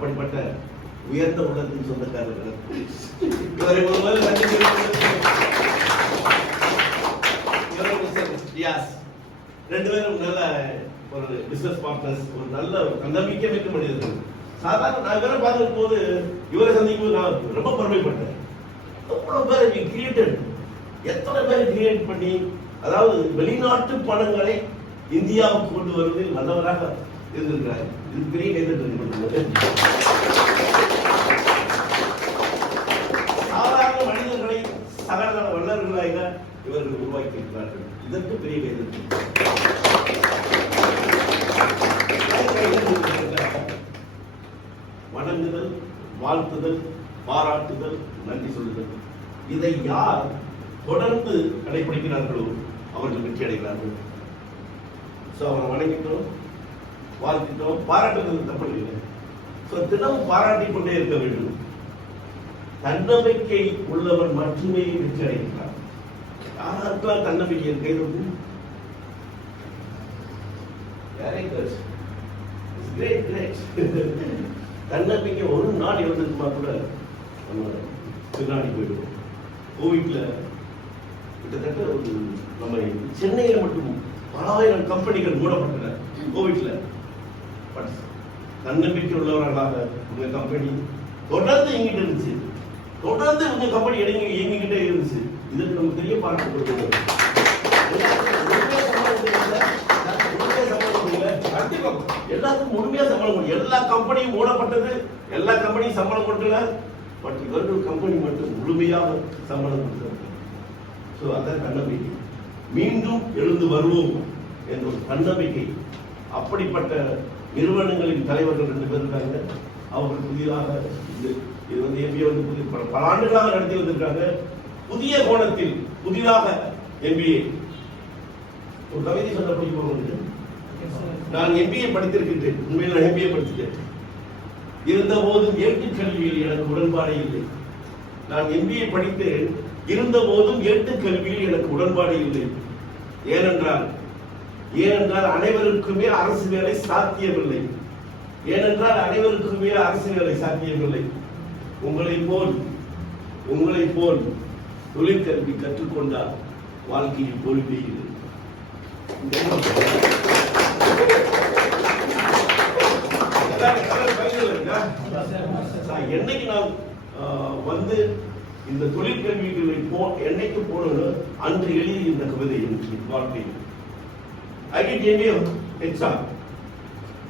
அப்படிப்பட்ட உயர்ந்த உள்ளத்தின் சொந்தக்காரர்கள் இவரை ஒருவர் ரெண்டு பேரும் நல்ல ஒரு பிசினஸ் பார்ட்னர்ஸ், ஒரு நல்ல நம்பிக்கை மிக்க மனிதர்கள். சாதாரண நான் இவரை பார்க்கும் போது இவரை சந்திக்கும் போது நான் ரொம்ப பெருமைப்பட்டேன். எவ்வளவு பேர் கிரியேட்டட், எத்தனை பேர் கிரியேட் பண்ணி, அதாவது வெளிநாட்டு பணங்களை இந்தியாவுக்கு கொண்டு வருவதில் நல்லவராக இருந்திருக்கிறார். இது பெரிய கைதட்டல். சாதாரண மனிதர்களை சகல வல்லவர்களாக இவர்கள் உருவாக்கி இருக்கிறார்கள். இதற்கு பெரிய கைதட்டல். வணங்குதல், வாழ்த்துதல், பாராட்டுதல், நன்றி சொல்லுதல், இதை யார் தொடர்ந்து கடைபிடிக்கிறார்களோ அவர்கள் வெற்றி அடைகிறார்கள். அவரை வணங்கிட்டோம், வாழ்த்திட்டோம், பாராட்டுறது தப்பு இல்லை. தினம் பாராட்டிக் கொண்டே இருக்க வேண்டும். தன்னம்பிக்கை உள்ளவன் மட்டுமே வெற்றி அடைகிறார். யாருக்கெல்லாம் தன்னம்பிக்கை இருக்கிறது? தன்னம்பிக்கை ஒரு நாள் இருந்திருக்குமா கூட நம்ம பின்னாடி போயிடுவோம். கோவிட்ல கிட்டத்தட்ட ஒரு நம்ம சென்னையில மட்டும் பலாயிரம் கம்பெனிகள் மூடப்பட்டன கோவிட்ல. பட் தன்னம்பிக்கை உள்ளவர்களாக உங்க கம்பெனி தொடர்ந்து இயங்கிட்டு இருந்துச்சு. தொடர்ந்து உங்க கம்பெனி இயங்கிக்கிட்டே இருந்துச்சு. இதற்கு நம்ம பெரிய பாராட்டு கொடுக்கணும். எல்லாத்துக்கும் முழுமையா சம்பளம் கொடுக்கும். எல்லா கம்பெனியும் மூடப்பட்டது, எல்லா கம்பெனியும் சம்பளம் கொடுக்கல. பட் இவர்கள் கம்பெனி மட்டும் முழுமையாக சம்பளம் கொடுத்தாங்க. அதான் தன்னம்பிக்கை. மீண்டும் எழுந்து வருவோம் என்ற ஒரு தன்னம்பிக்கை. அப்படிப்பட்ட நிறுவனங்களின் தலைவர்கள் 2 பேர் இருக்காங்க. அவர்கள் புதிதாக இது வந்து எம்பிஏ வந்து புதிய பல ஆண்டுகளாக நடத்தி வந்திருக்காங்க. புதிய கோணத்தில் புதிதாக எம்பிஏ ஒரு கவிதை சொல்ல பிடிக்கும். நான் எம்பிஏ படித்திருக்கின்றேன். உண்மையில் நான் எம்பிஏ படிச்சுட்டேன். இருந்த போதும் ஏட்டுக்கல்வியில் எனக்கு உடன்பாடு இல்லை. நான் எம்பிஏ படித்தேன். இருந்த போதும் ஏட்டுக்கல்வியில் எனக்கு உடன்பாடு இல்லை. ஏனென்றால் அனைவருக்குமே அரசு வேலை சாத்தியமில்லை. அரசு வேலை சாத்தியமில்லை. உங்களை போல் தொழிற்கல்வி கற்றுக்கொண்டால் வாழ்க்கையில் தோல்வி இல்லை. என்னைக்கு நான் வந்து இந்த தொழிற்கல்விகளை என்னைக்கு போனோம் அன்று எழுதி இந்த கவிதை வாழ்க்கை. I did MBA exam.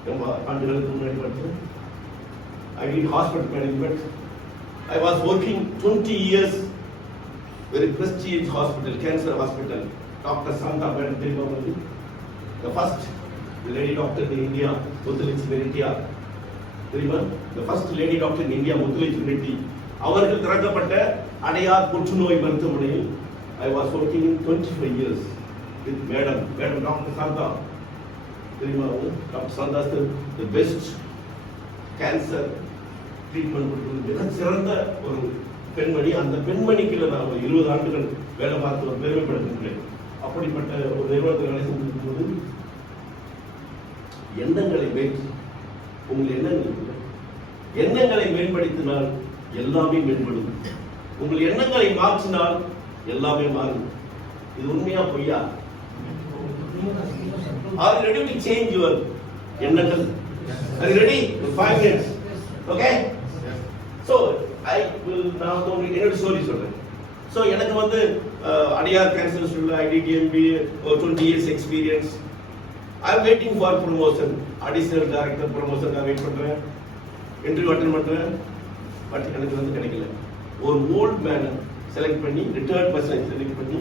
ரொம்ப ஆண்டுகளுக்கு முன்னாடி படித்தேன். I did hospital management. I was working 20 years very prestigious hospital, cancer hospital. Dr. Santa Benedicti, the first lady doctor in India, Muthulichi Venitya. The first lady doctor in India, Muthulichi Venitya. அவர்கள் திறக்கப்பட்ட அடையார் புற்றுநோய் மருத்துவமனையில் I was working in 25 years with Madam Dr. Santa. Dr. Santa is the best cancer treatment. மிகச் சிறந்த ஒரு பெண்மணி. அந்த பெண்மணிக்கு நான் 20 ஆண்டுகள் வேலை பார்த்து பெருமைப்படுத்துகிறேன். அப்படிப்பட்ட ஒரு நிறுவனத்தில் வேலை செஞ்சிருக்கும் போது எண்ணங்களை உங்கள் எண்ணங்களை மேம்படுத்தினால் எல்லாமே மேம்படும். உங்கள் எண்ணங்களை மாற்றினால் எல்லாமே மாறும். இது உண்மையா பொய்யா? Are you ready to change your எண்ணங்கள்? Are you ready? 5 minutes. Okay? So I will now என்னோட ஸ்டோரி சொல்றேன். So எனக்கு வந்து Adyar cancer இன்ஸ்டிடியூட்ல IDTMBA 20 years experience. I am waiting for promotion. Additional director promotion நான் வெயிட் பண்றேன். இன்டர்வியூ அட்டெண்ட் பண்றேன். But எனக்கு வந்து கிடைக்கல. ஒரு ஓல்ட் மேன் செலக்ட் பண்ணி ரிட்டையர்ட் பர்சன் செலக்ட் பண்ணி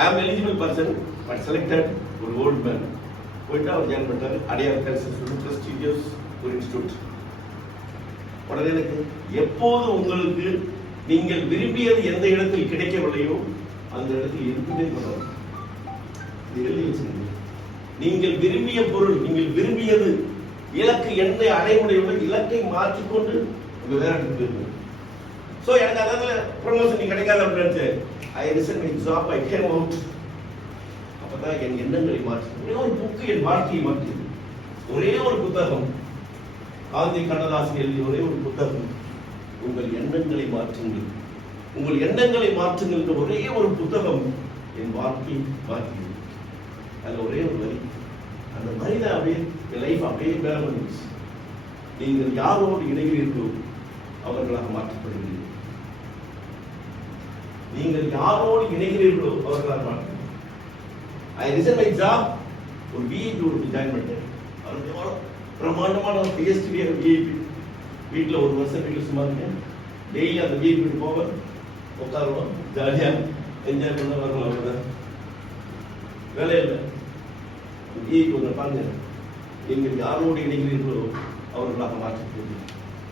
I am eligible person but selected ஒரு ஓல்ட் மேன் போயிட்டு அவர் ஜாயின் பண்ணாரு. அடையார் கேன்சர் இன்ஸ்டிடியூட் பிரஸ்டீஜியஸ் ஒரு இன்ஸ்டிடியூட். உடனே எனக்கு எப்போது உங்களுக்கு நீங்கள் விரும்பியது எந்த இடத்தில் கிடைக்கவில்லையோ அந்த இடத்தில் இருக்குமே பண்ணலாம். இது எழுதி வச்சிருக்கீங்க. நீங்கள் விரும்பிய பொருள், நீங்கள் விரும்பியது இலக்கு என்ன அடைய முடியவில்லை, இலக்கை மாற்றிக்கொண்டு வேற இடத்துக்கு போயிருக்கீங்க. ஸோ எனக்கு அதாவது ப்ரமோஷன் கிடைக்காது அப்படின்னு ஐ resign my job, I came out. அப்பதான் என் எண்ணங்களை மாற்றி ஒரே ஒரு புக்கு என் வாழ்க்கையை மாற்றியது. ஒரே ஒரு புத்தகம் ஆதி கண்ணதாசன் எழுதிய ஒரே ஒரு புத்தகம், உங்கள் எண்ணங்களை மாற்றுங்கள். உங்கள் எண்ணங்களை மாற்றுங்கள் என்ற ஒரே ஒரு புத்தகம் என் வாழ்க்கை மாற்றியது. அதுல ஒரே ஒரு வரி, அந்த வரிதான் அப்படியே என் லைஃப் அப்படியே மேல வந்துச்சு. நீங்கள் யாரோடு இணைகிறீர்களோ அவர்களாக மாற்றப்படுகிறீர்கள். நீங்கள் யாரோடு இணைகிறீர்களோ அவர்களாக மாற்ற. ஐ ரிசைன் மை ஜாப். ஒரு விஐபி ஒரு ஜாயின் பண்ணிட்டேன். அவருக்கு பிரம்மாண்டமான பிஎஸ்டி விஐபி. வீட்டில் ஒரு வருஷம் வீட்டில் சும்மா இருக்கேன். டெய்லி அந்த விஐபி போவேன், உட்காருவோம், ஜாலியாக என்ஜாய் பண்ண வரலாம். அவ்வளோதான், வேலை இல்லை. விஐபி ஒன்று பாருங்க, நீங்கள் யாரோடு இணைகிறீர்களோ அவர்களாக மாற்றப்படுவீர்கள்.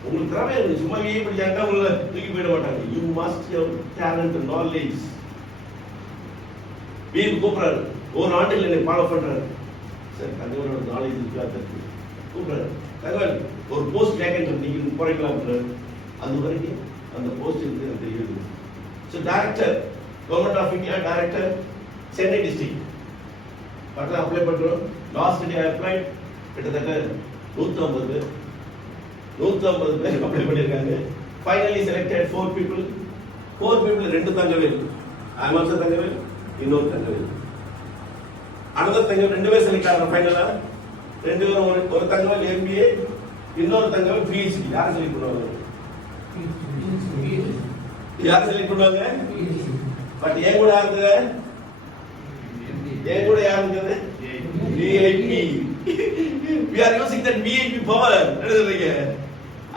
உங்களுக்கு திறமை இருக்கு, சும்மா விஐபி ஜாயினா உங்களை தூக்கி போயிட மாட்டாங்க. You must have talent and knowledge. VIP கூப்பிட்றாரு, ஒரு ஆண்டில் என்னை ஃபாலோ பண்றாரு. சார் தகவலோட நாலேஜ் இருக்கா கூப்பிட்றாரு. தகவல் ஒரு போஸ்ட் வேகன்ட் நீங்க குறைக்கலாம். அது வரைக்கும் அந்த போஸ்ட் இருக்கு எனக்கு தெரியுது. So director, government of India director, Chennai district பக்கம் அப்ளை பண்றோம். லாஸ்ட் டே அப்ளை கிட்டத்தட்ட 150 பேர் அப்ளை பண்ணியிருக்காங்க. Finally selected 4 people. 4 people 2 Thangavel, also Thangavel, இன்னொரு தங்கவேல். அடுத்த தங்கவேல் 2 பேர் செலக்ட் ஆகிறாங்க. ஃபைனலா 2 பேரும், ஒரு தங்கவேல் MBA, இன்னொரு தங்கவேல் PhD. யார் செலக்ட் பண்ணுவாங்க? யார் செலக்ட் பண்ணுவாங்க? பட் ஏன் கூட யாருங்க? ஏன் கூட யாருங்க? VIP. We are using that VIP power. என்ன சொல்றீங்க?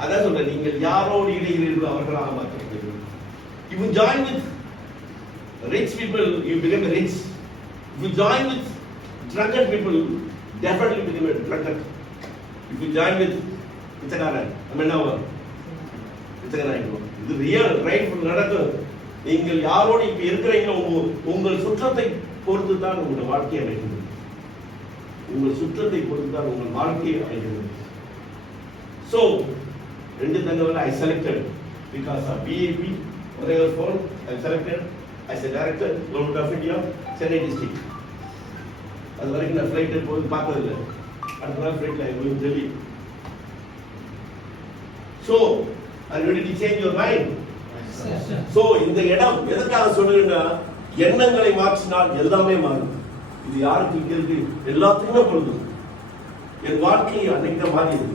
அதான் சொல்றேன், நீங்கள் யாரோடு இணைகிறீர்களோ அவர்களாக மாற்றப்படுவீர்கள். If you join with rich people, you become rich. If you join with drunkard people, definitely become a drunkard. If you join with பிச்சைக்காரன், நம்ம என்ன ஆகும்? பிச்சைக்காரன். இது ரியல் ரைட் நடக்கும். நீங்கள் யாரோடு இப்ப இருக்கிறீங்களோ உங்கள் சுற்றத்தை பொறுத்து தான் உங்களுடைய வாழ்க்கை அமைகிறது. உங்கள் சுற்றத்தை பொறுத்து தான் உங்கள் வாழ்க்கையை அமைகிறது. So 2 Thangavel I selected because of VIP, whatever phone I selected as a director, Government of India, Chennai district. அது வரைக்கும் நான் ஃப்ளைட்டில் போய் பார்த்ததில்லை. அடுத்த நாள் ஃப்ளைட்டில் I going Delhi. So are you ready to change your mind? Yes, sir. So இந்த இடம் எதற்காக சொல்லுங்கன்னா, எண்ணங்களை மாற்றினால் எல்லாமே மாறும். இது யாருக்கு இங்க இருக்கு? எல்லாத்துக்குமே பொழுது. என் வாழ்க்கையை அன்னைக்கு மாறியது.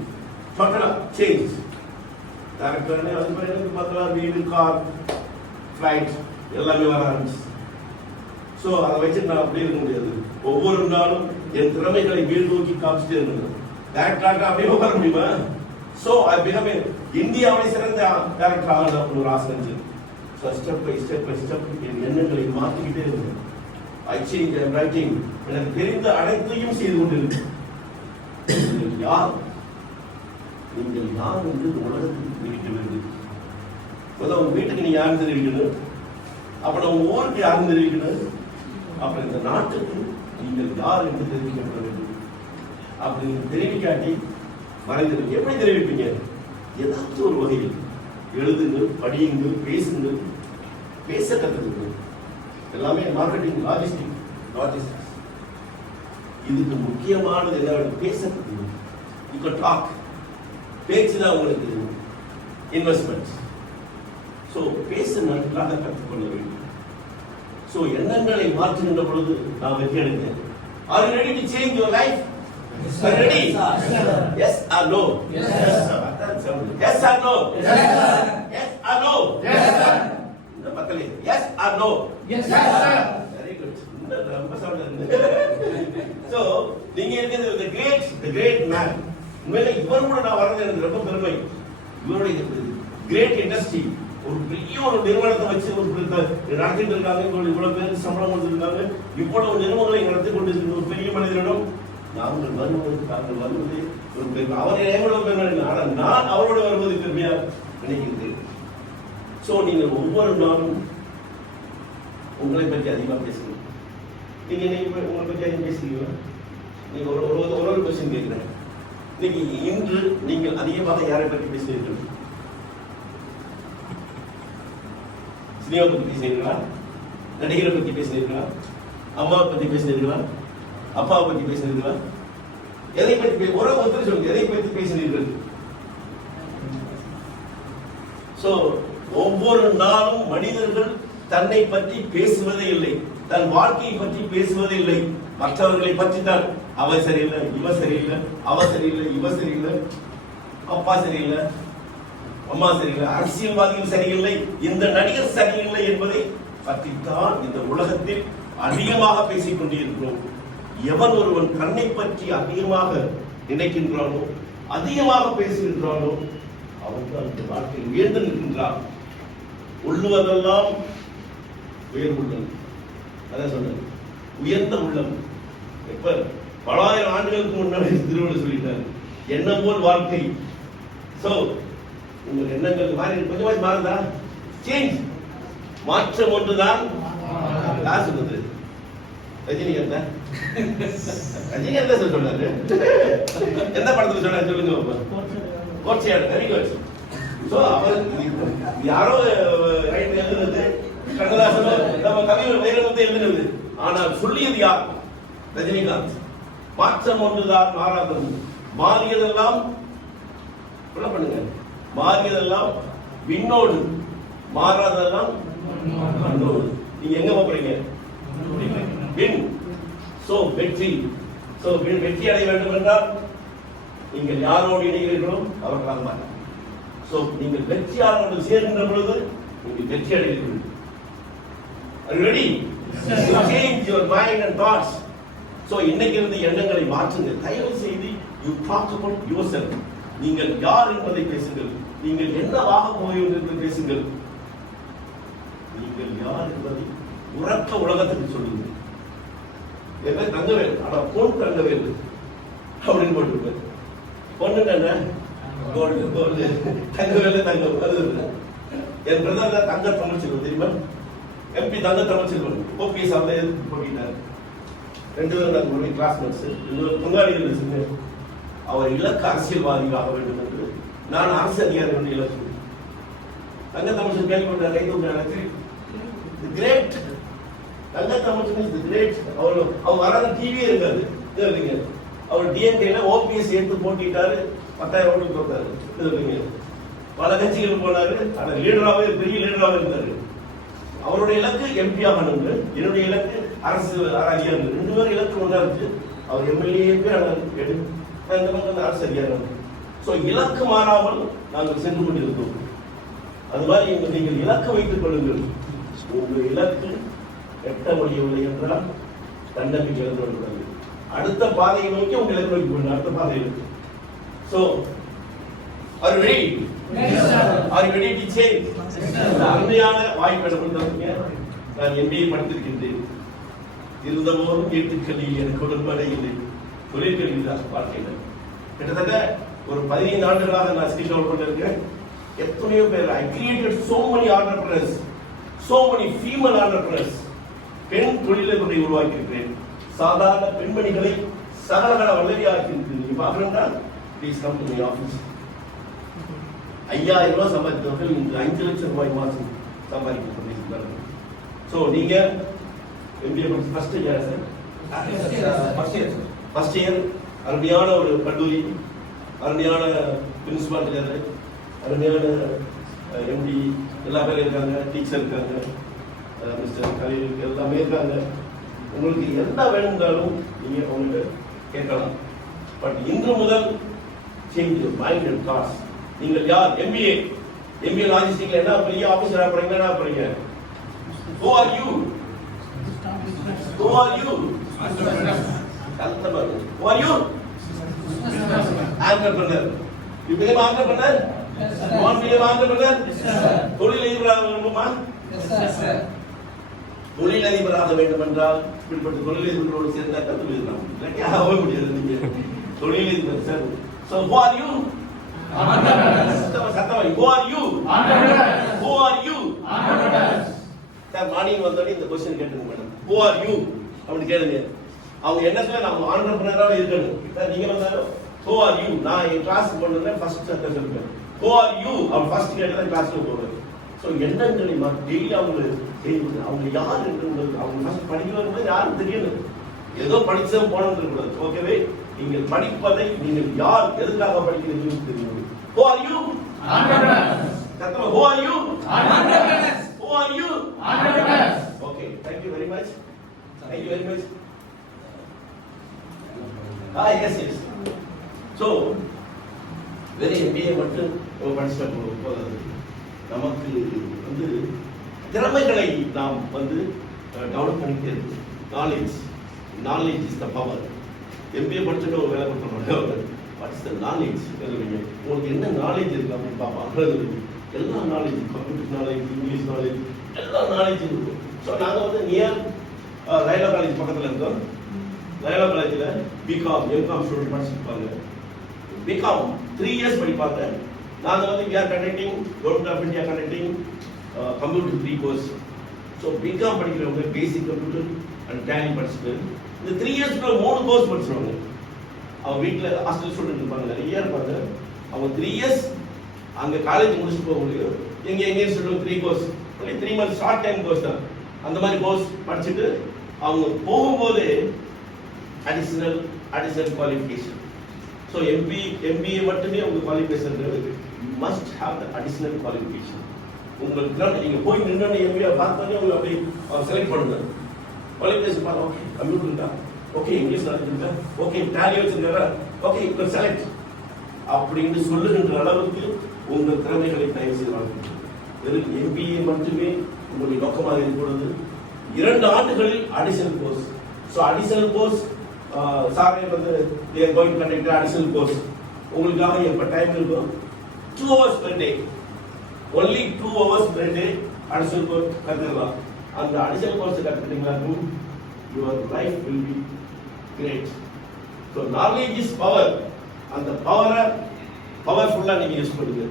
டோட்டலா சேஞ்ச். டைரக்டர்னே அது பிறகு பார்த்தா வீடு, கார், ஃப்ளைட் எல்லாமே வர ஆரம்பிச்சு. ஸோ அதை வச்சு நான் அப்படி இருக்க முடியாது. ஒவ்வொரு நாளும் என் திறமைகளை வீடு நோக்கி காமிச்சிட்டே இருக்கணும். டைரக்டராக அப்படியே உட்கார முடியுமா? ஸோ ஐ பிகம் இந்தியாவை சிறந்த டைரக்டர் ஆகணும் அப்படின்னு ஒரு ஆசை இருந்துச்சு. ஸோ ஸ்டெப் பை ஸ்டெப் என் எண்ணங்களை மாற்றிக்கிட்டே இருக்கணும். I change I writing. எனக்கு தெரிந்த அனைத்தையும் செய்து கொண்டிருக்கு. நீங்கள் யார் என்று உலகத்துக்கு தெரிவிக்க வேண்டும். முதல்ல உங்க வீட்டுக்கு நீங்க யாரும் தெரிவிக்கணும், அப்புறம் உங்க ஊருக்கு யாரும் தெரிவிக்கணும், அப்புறம் இந்த நாட்டுக்கு நீங்கள் யார் என்று தெரிவிக்கப்பட வேண்டும். அப்படி நீங்க தெரிவிக்காட்டி மறைந்திருக்கு. எப்படி தெரிவிப்பீங்க? ஏதாச்சும் ஒரு வகையில் எழுதுங்கள், படியுங்கள், பேசுங்கள், பேச கற்றுக்குங்கள். எல்லாமே மார்க்கெட்டிங், லாஜிஸ்டிக்ஸ். இதுக்கு முக்கியமானது என்ன? பேச கற்றுக்கணும். You talk. பேச்சு தான் உங்களுக்கு இன்வெஸ்ட்மெண்ட். ஸோ பேச நன்றாக கற்றுக்கொள்ள வேண்டும். ஸோ எண்ணங்களை மாற்றுகின்ற பொழுது நான் வெற்றி அடைந்தேன். Are you ready to change your life? Yes, sir. Ready? Yes or no? Yes, sir. Yes or no? Yes, sir. Yes or no? Yes, sir. இந்த பக்கலே yes or no? Yes, sir. Very good. இந்த ரொம்ப sound. So நீங்க இருக்கிறது the great man. உண்மையில இவர் கூட நான் வர்றது எனக்கு ரொம்ப பெருமை. இவருடைய கிரேட் இண்டஸ்ட்ரி, ஒரு பெரிய ஒரு நிறுவனத்தை வச்சு நடத்திட்டு இருக்காங்க. இவ்வளவு பேருக்கு சம்பளம் கொடுத்துருக்காங்க. இவ்வளவு நிறுவனங்களை நடத்தி கொண்டிருக்கிற ஒரு பெரிய மனிதனிடம் நாங்கள் வருவது ஒரு பெருமை. அவர் எவ்வளவு பெருமை, ஆனால் நான் அவரோட வருவது பெருமையா நினைக்கின்றேன். ஸோ நீங்கள் ஒவ்வொரு நாளும் உங்களை பற்றி அதிகமாக பேசுங்க. நீங்க உங்களை பற்றி அதிகம் பேசுறீங்களா? நீங்க ஒரு கொஸ்டின் கேட்கிறேன். இன்னைக்கு இன்று நீங்கள் அதிகமாக யாரை பற்றி பேசுகிறீர்கள்? சினிமாவை பற்றி பேசுகிறீர்களா? நடிகரை பற்றி பேசுகிறீர்களா? அம்மாவை பற்றி பேசுகிறீர்களா? அப்பாவை பற்றி பேசுகிறீர்களா? எதை பற்றி ஒருத்தர் சொல்லுங்க, எதை பற்றி பேசுகிறீர்கள்? சோ ஒவ்வொரு நாளும் மனிதர்கள் தன்னை பற்றி பேசுவதே இல்லை, தன் வாழ்க்கையை பற்றி பேசுவதே இல்லை, மற்றவர்களை பற்றி தான். அவ சரியில்லை, இவ சரியில்லை, அவ சரியில்லை, இவ சரியில்லை, அப்பா சரியில்லை, அம்மா சரியில்லை, அரசியல்வாதிகள் சரியில்லை, இந்த நடிகர் சரியில்லை என்பதை பற்றித்தான் இந்த உலகத்தில் அதிகமாக பேசிக் கொண்டிருக்கிறோம். எவன் ஒருவன் தன்னை பற்றி அதிகமாக நினைக்கின்றானோ, அதிகமாக பேசுகின்றானோ, அவன் தான் இந்த வாழ்க்கையில் உயர்ந்து நிற்கின்றான். உள்ளுவதெல்லாம் உயர் உள்ளம், அதான் சொன்னது உயர்ந்த உள்ளம். எப்ப பல ஆயிரம் ஆண்டுகளுக்கு முன்னாடி திருவள்ளுவர் சொல்லிட்டாரு, எண்ணம் போல் வாழ்க்கை. சோ உங்கள் எண்ணங்கள் மாறி கொஞ்சமாச்சு மாறுதா? சேஞ்ச், மாற்றம் ஒன்றுதான். யார் சொன்னது? ரஜினிகாந்தா? ரஜினிகாந்தா சொன்னாரு. எந்த படத்துல சொன்னாரு சொல்லுங்க. கோட்சையாடு. Very good. சோ அவர் யாரோ ரைட் எழுதுனது, கண்ணதாசனோ நம்ம கவிஞர் வைரமுத்து எழுதுனது. ஆனால் சொல்லியது யார்? ரஜினிகாந்த். மாற்றம் ஒன்றுதான் மாறாதது, மாறியதெல்லாம் என்ன பண்ணுங்க, மாறியதெல்லாம் விண்ணோடு, மாறாததெல்லாம் மண்ணோடு. நீங்க எங்க போறீங்க? வின். சோ வெற்றி. சோ வெற்றி அடைய வேண்டும் என்றால் நீங்கள் யாரோடு இணைகிறீர்களோ அவர்களால் மாற்றம். சோ நீங்கள் வெற்றியாளர்கள் சேர்கின்ற பொழுது நீங்கள் வெற்றி அடைகிறீர்கள். Are you ready? To change your mind and thoughts. So இன்னைக்கு இருந்து எண்ணங்களை மாற்றுங்க. தயவு செய்து you talk about yourself. நீங்கள் யார் என்பதை பேசுங்கள். நீங்கள் என்னவாக போகிறீர்கள் என்று பேசுங்கள். நீங்கள் யார் என்பதை உறக்க உலகத்துக்கு சொல்லுங்கள். என்ன தங்கவேல், ஆனா பொன் தங்கவேல் அப்படின்னு போட்டுருப்பாரு. பொண்ணு என்ன? கோல்டு. கோல்டு தங்கவேல் தங்கம். அது என் பிரதமர் தங்க தமிழ்ச்செல்வன் தெரியுமா? எம்பி தங்க தமிழ்ச்செல்வன் ஓபிஎஸ் அவர்கள் போட்டிட்டார். 2 பேரும் நாங்கள் கிளாஸ்மேட்ஸ். பொங்காளிகள். அவர் இலக்கு அரசியல்வாதியாக வேண்டும் என்று, நான் அரசு அதிகாரி என்று இலக்கு. தங்க தமிழ்ச்செல்வன் கேள்விப்பட்டார். கை கிரேட். தங்க தமிழ்ச்செல்வன் இஸ் கிரேட். அவர் வராத டிவியே இருக்காது. அவர் டிஎன்கேல ஓபிஎஸ் எடுத்து போட்டிட்டாரு. 10,000 ஓட்டு போட்டாரு. பல கட்சிகள் போனாரு. ஆனா லீடராகவே, பெரிய லீடராகவே இருந்தாரு. அவருடைய இலக்கு எம்பி ஆகணும், என்னுடைய இலக்கு அரசு அதிகாரி. 2 பேரும் இலக்கு ஒன்றா இருக்கு. அவர் எம்எல்ஏ அரசு அதிகாரி. சோ இலக்கு மாறாமல் நாங்கள் சென்று கொண்டிருக்கிறோம். அது மாதிரி நீங்கள் இலக்கு வைத்துக் கொள்ளுங்கள். உங்கள் இலக்கு எட்ட முடியவில்லை என்றால் தன்னம்பிக்கை இழந்து கொள்ளுங்கள். அடுத்த பாதையை நோக்கி உங்க இலக்கு நோக்கி கொள்ளுங்கள். அடுத்த பாதையில். So are you ready? Yes sir. Are you ready to change? அருமையான வாய்ப்பு எடுத்துக்கொண்டீங்க. நான் எம்பிஏ படித்திருக்கின்றேன். இருந்தபோதும் கேட்டுக்கல்வியில் எனக்கு உடன்பாடே இல்லை. தொழிற்கல்வி தான் வாழ்க்கையில். கிட்டத்தட்ட ஒரு 15 ஆண்டுகளாக நான் ஸ்கில் கொண்டிருக்கேன். எத்தனையோ பேர் I created so many entrepreneurs, so many female entrepreneurs. பெண் தொழிலதிபரை உருவாக்கி இருக்கிறேன். சாதாரண பெண்மணிகளை சகலகல வல்லவியாக்கி இருக்கிறேன். நீங்க பார்க்கணும்னா please come to my office. 5,000 ரூபாய் சம்பாதித்தவர்கள் இன்று 5 லட்சம் ரூபாய் மாசம் சம்பாதிக்க கொண்டிருக்கிறார்கள். ஸோ நீங்க எம்பிஏ படிச்சு ஃபர்ஸ்ட் இயர் அருமையான ஒரு கல்லூரி, அருமையான பிரின்சிபால் இருக்காரு, அருமையான எம்டி எல்லா பேரும் இருக்காங்க, டீச்சர் இருக்காங்க, மிஸ்டர் கலைஞர் எல்லாமே இருக்காங்க. உங்களுக்கு என்ன வேணும்னாலும் நீங்க அவங்கள்ட்ட கேட்கலாம். பட் இன்று முதல் change your mind and thoughts. நீங்கள் யார்? எம்பிஏ லாஜிஸ்டிக்ல என்ன பெரிய ஆபீசரா போறீங்க? என்ன போறீங்க? Who are you? Who are you? Who are you? Entrepreneur. You become entrepreneur? You want to become entrepreneur? தொழிலதிபராக வேண்டுமா? தொழிலதிபராக வேண்டும் என்றால் இப்படிப்பட்ட தொழிலதிபர்களோடு சேர்ந்தா தொழிலதிபர் இல்லாட்டி ஆகவே முடியாது. நீங்க தொழிலதிபர் sir. So who are you? சத்தமா who are you? Who are you? Sir morning வந்தோடனே இந்த கொஸ்டின் கேட்டுங்க மேடம். Who are you? அப்படின்னு கேளுங்க. அவங்க என்னத்துல நம்ம ஆண்டர்பிரனரா இருக்கணும். சார் நீங்க வந்தாலும் Who are you? நான் என் கிளாஸ் போனதுல ஃபர்ஸ்ட் சட்டை சொல்லுவேன். Who are you? அவன் ஃபர்ஸ்ட் கேட்டா கிளாஸ்ல போவேன். சோ எண்ணங்களை டெய்லி அவங்க யார் என்று அவங்க ஃபர்ஸ்ட் படிக்கிறவங்க யாரும் தெரியணும். ஏதோ படிச்ச போனது கூடாது. ஓகேவே, நீங்கள் படிப்பதை நீங்கள் யார் எதுக்காக படிக்கிறீங்கன்னு தெரியும். Who are you? Who are படிச்சுட்டா போதாது. நமக்கு வந்து திறமைகளை நாம் வந்து டெவலப் பண்ணிக்கிட்டே இருக்கு. Knowledge is the power. MBA படிச்சுட்டு ஒரு வேலை கொடுத்தோம், வாட்ஸ் த நாலேஜ்? உங்களுக்கு என்ன நாலேஜ் இருக்கு அப்படின்னு பார்ப்பாங்க. எல்லா knowledge, computer knowledge, English knowledge, எல்லா நாலேஜ் இருக்கும். ஸோ நாங்கள் வந்து நியர் லைலா காலேஜ் பக்கத்தில் இருக்கோம். லைலா காலேஜில் பிகாம் எம்காம் ஸ்டூடெண்ட் படிச்சிருப்பாங்க. பிகாம் 3 years படிப்பாங்க. நாங்கள் வந்து we are conducting, government of India conducting computer 3 course. So BCom படிக்கிறவங்க பேசிக் கம்ப்யூட்டர் அண்ட் டேலி படிச்சுட்டு இந்த 3 years 3 கோர்ஸ் படிச்சிருவாங்க. அவங்க வீட்டில் ஹாஸ்டல் ஸ்டூடெண்ட் இருப்பாங்க, நிறைய இருப்பாங்க. அவங்க 3 years அங்கே காலேஜ் முடிச்சுட்டு போக முடியும். எங்கேயும் சொல்லுவாங்க 3 course, 3 months short time course தான். அந்த மாதிரி கோர்ஸ் படிச்சுட்டு அவங்க போகும்போது அடிஷனல் குவாலிஃபிகேஷன். ஸோ எம்பிஏ மட்டுமே உங்க qualification must have the additional qualification. உங்களுக்கு நீங்க போய் நின்று எம்பிஏ பார்த்தோன்னே உங்களை அப்படி செலக்ட் பண்ணுங்க. குவாலிஃபிகேஷன் பாருங்க, ஓகே கம்ப்யூட்டர் இருக்கா, ஓகே இங்கிலீஷ் நாலேஜ் இருக்கா, ஓகே டேலி வச்சிருக்காரா, ஓகே இப்போ செலக்ட் அப்படின்னு சொல்லுகின்ற அளவுக்கு உங்கள் திறமைகளை தயவு செய்து வளர்க்கணும். வெறும் எம்பிஏ மட்டுமே உங்களுடைய நோக்கமாக இருக்கிறது. 2 ஆண்டுகளில் additional course. So additional course சாரே வந்து கோயிங் கண்டக்ட் அடிஷனல் கோர்ஸ் உங்களுக்காக எப்போ டைம் இருக்கும்? 2 hours per day. Only 2 hours per day additional course கற்றுக்கலாம். அந்த அடிஷனல் கோர்ஸ் கற்றுக்கிட்டீங்களா, your life will be great. So knowledge is power. அந்த பவர்ஃபுல்லா நீங்க யூஸ் பண்ணுங்க.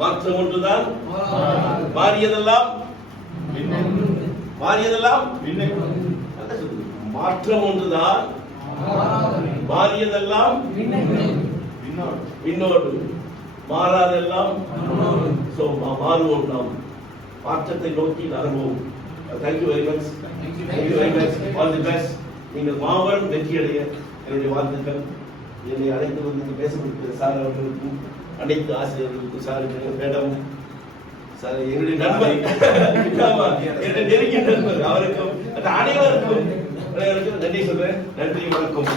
மாற்றம் ஒன்றுதான், மாறியதெல்லாம் மாற்றம் ஒன்றுதான், மாறியதெல்லாம் விண்ணோடு, மாறாதெல்லாம். சோ மாறுவோம், நாம் மாற்றத்தை நோக்கி நகர்வோம். Thank you very much. All the best. நீங்கள் மாபெரும் வெற்றி அடைய என்னுடைய வாழ்த்துக்கள். என்னை அழைத்து வந்து பேச கொடுத்த சார் அவர்களுக்கும், அனைத்து ஆசிரியர்களுக்கும், சாருக்கு, மேடம், சார் என்னுடைய நண்பர், என்னுடைய நெருங்கிய நண்பர் அவருக்கும், அனைவருக்கும் நன்றி சொல்றேன். நன்றி, வணக்கம்.